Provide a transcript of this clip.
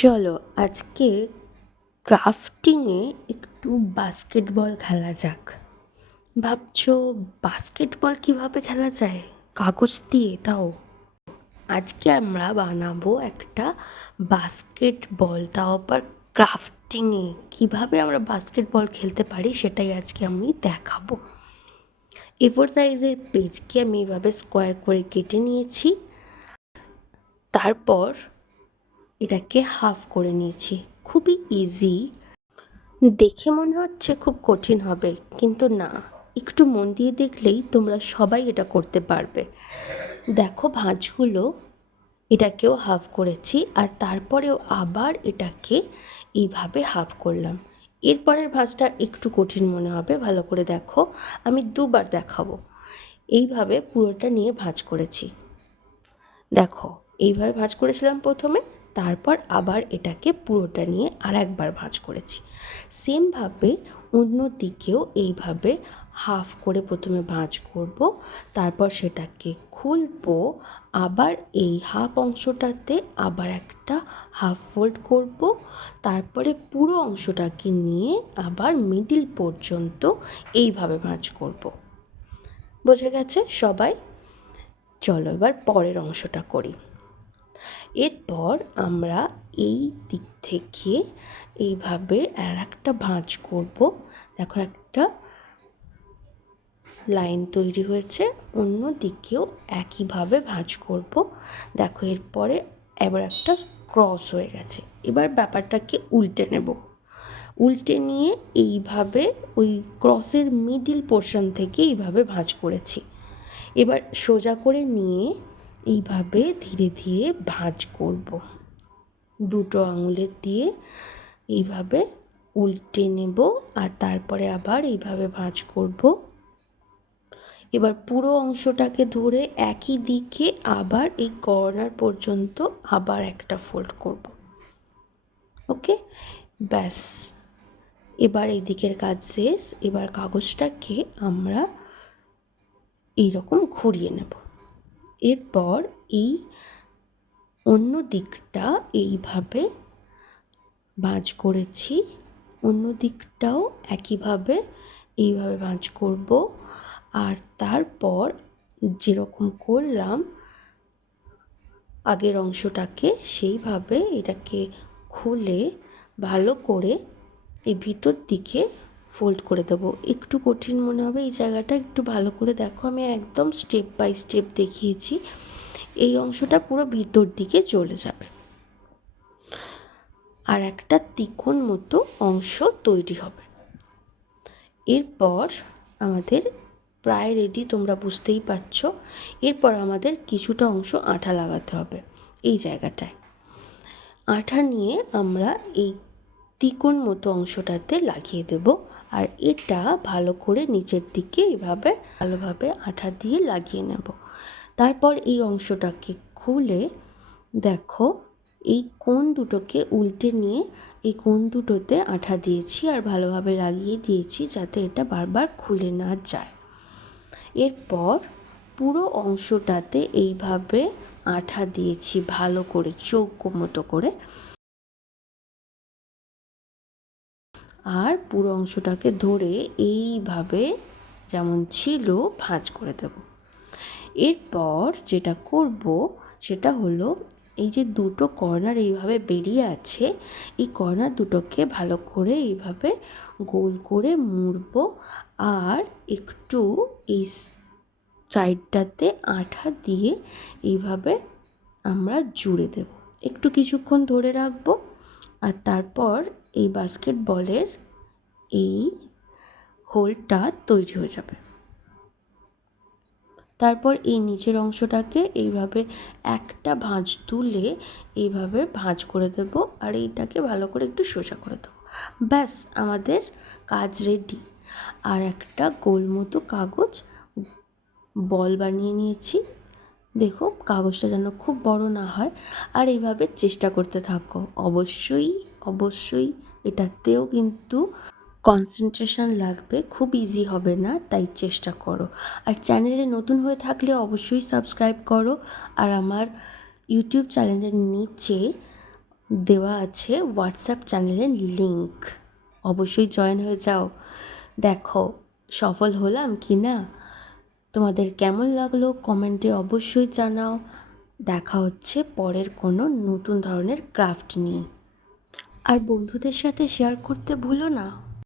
চলো আজকে ক্রাফটিংয়ে একটু বাস্কেটবল খেলা যাক। ভাবছো বাস্কেটবল কিভাবে খেলা যায়? কাগজ দিয়ে, তাও আজকে আমরা বানাবো একটা বাস্কেটবল, তাও আবার ক্রাফটিংয়ে কিভাবে আমরা বাস্কেটবল খেলতে পারি সেটাই আজকে আমি দেখাবো। A4 সাইজের পেজকে আমি এইভাবে স্কোয়ার করে কেটে নিয়েছি, তারপর এটাকে হাফ করে নিয়েছি। খুবই ইজি, দেখে মনে হচ্ছে খুব কঠিন হবে, কিন্তু না, একটু মন দিয়ে দেখলেই তোমরা সবাই এটা করতে পারবে। দেখো ভাঁজগুলো, এটাকেও হাফ করেছি আর তারপরেও আবার এটাকে এইভাবে হাফ করলাম। এরপরের ভাঁজটা একটু কঠিন মনে হবে, ভালো করে দেখো, আমি দুবার দেখাবো। এইভাবে পুরোটা নিয়ে ভাঁজ করেছি। দেখো এইভাবে ভাঁজ করেছিলাম প্রথমে, তারপর আবার এটাকে পুরোটা নিয়ে আর একবার ভাঁজ করেছি। সেমভাবে অন্য দিকেও এইভাবে হাফ করে প্রথমে ভাঁজ করব, তারপর সেটাকে খুলবো, আবার এই হাফ অংশটাতে আবার একটা হাফ ফোল্ড করব, তারপরে পুরো অংশটাকে নিয়ে আবার মিডিল পর্যন্ত এইভাবে ভাঁজ করব। বোঝা গেছে সবাই? চলো এবার পরের অংশটা করি। এরপর আমরা এই দিক থেকে এইভাবে আর একটা ভাঁজ করব। দেখো একটা লাইন তৈরি হয়েছে, অন্য দিকেও একইভাবে ভাঁজ করব। দেখো এরপরে এবার একটা ক্রস হয়ে গেছে। এবার ব্যাপারটাকে উল্টে নেব। উল্টে নিয়ে এইভাবে ওই ক্রসের মিডিল পোর্শন থেকে এইভাবে ভাঁজ করেছি। এবার সোজা করে নিয়ে এইভাবে ধীরে ধীরে ভাঁজ করব। দুটো আঙুলের দিয়ে এইভাবে উল্টে নেব আর তারপরে আবার এইভাবে ভাঁজ করব। এবার পুরো অংশটাকে ধরে একই দিকে আবার এই কর্নার পর্যন্ত আবার একটা ফোল্ড করব। ওকে, ব্যাস, এবার এই দিকের কাজ শেষ। এবার কাগজটাকে আমরা এইরকম ঘুরিয়ে নেব। এরপর এই অন্য দিকটা এইভাবে ভাঁজ করেছি, অন্য দিকটাও একইভাবে এইভাবে ভাঁজ করব। আর তারপর যেরকম করলাম আগের অংশটাকে, সেইভাবে এটাকে খুলে ভালো করে এই ভিতর দিকে ফোল্ড করে দেবো। একটু কঠিন মনে হবে এই জায়গাটা, একটু ভালো করে দেখো, আমি একদম স্টেপ বাই স্টেপ দেখিয়েছি। এই অংশটা পুরো ভিতর দিকে চলে যাবে আর একটা ত্রিকোণ মতো অংশ তৈরি হবে। এরপর আমাদের প্রায় রেডি, তোমরা বুঝতেই পারছো। এরপর আমাদের কিছুটা অংশ আঠা লাগাতে হবে। এই জায়গাটায় আঠা নিয়ে আমরা এই ত্রিকোণ মতো অংশটাতে লাগিয়ে দেব। আর এটা ভালো করে নিচের দিকে এইভাবে ভালোভাবে আঠা দিয়ে লাগিয়ে নেব। তারপর এই অংশটাকে খুলে দেখো এই কোণ দুটোকে উল্টে নিয়ে এই কোণ দুটোতে আঠা দিয়েছি আর ভালোভাবে লাগিয়ে দিয়েছি যাতে এটা বারবার খুলে না যায়। এরপর পুরো অংশটাতে এইভাবে আঠা দিয়েছি ভালো করে চৌকো মতো করে, আর পুরো অংশটাকে ধরে এইভাবে যেমন ছিল ভাঁজ করে দেব। এরপর যেটা করব সেটা হলো এই যে দুটো কর্নার এইভাবে বেরিয়ে আছে, এই কর্নার দুটোকে ভালো করে এইভাবে গোল করে মুড়ব আর একটু এই সাইডটাতে আঠা দিয়ে এইভাবে আমরা জুড়ে দেব। একটু কিছুক্ষণ ধরে রাখবো আর তারপর এই বাস্কেটবলের এই হোলটা তৈরি হয়ে যাবে। তারপর এই নিচের অংশটাকে এইভাবে একটা ভাঁজ তুলে এইভাবে ভাঁজ করে দেব আর এইটাকে ভালো করে একটু সোজা করে দেবো। ব্যাস, আমাদের কাজ রেডি। আর একটা গোল মতো কাগজ বল বানিয়ে নিয়েছি। দেখো কাগজটা যেন খুব বড় না হয়, আর এইভাবে চেষ্টা করতে থাকো। অবশ্যই অবশ্যই এটাতেও কিন্তু কনসেন্ট্রেশন লাগবে, খুব ইজি হবে না, তাই চেষ্টা করো। আর চ্যানেলে নতুন হয়ে থাকলে অবশ্যই সাবস্ক্রাইব করো। আর আমার ইউটিউব চ্যানেলের নিচে দেওয়া আছে হোয়াটসঅ্যাপ চ্যানেলের লিংক, অবশ্যই জয়েন হয়ে যাও। দেখো সফল হলাম কি না। তোমাদের কেমন লাগলো কমেন্টে অবশ্যই জানাও। দেখা হচ্ছে পরের কোনো নতুন ধরনের ক্রাফট নিয়ে। আর বন্ধুদের সাথে শেয়ার করতে ভুলো না।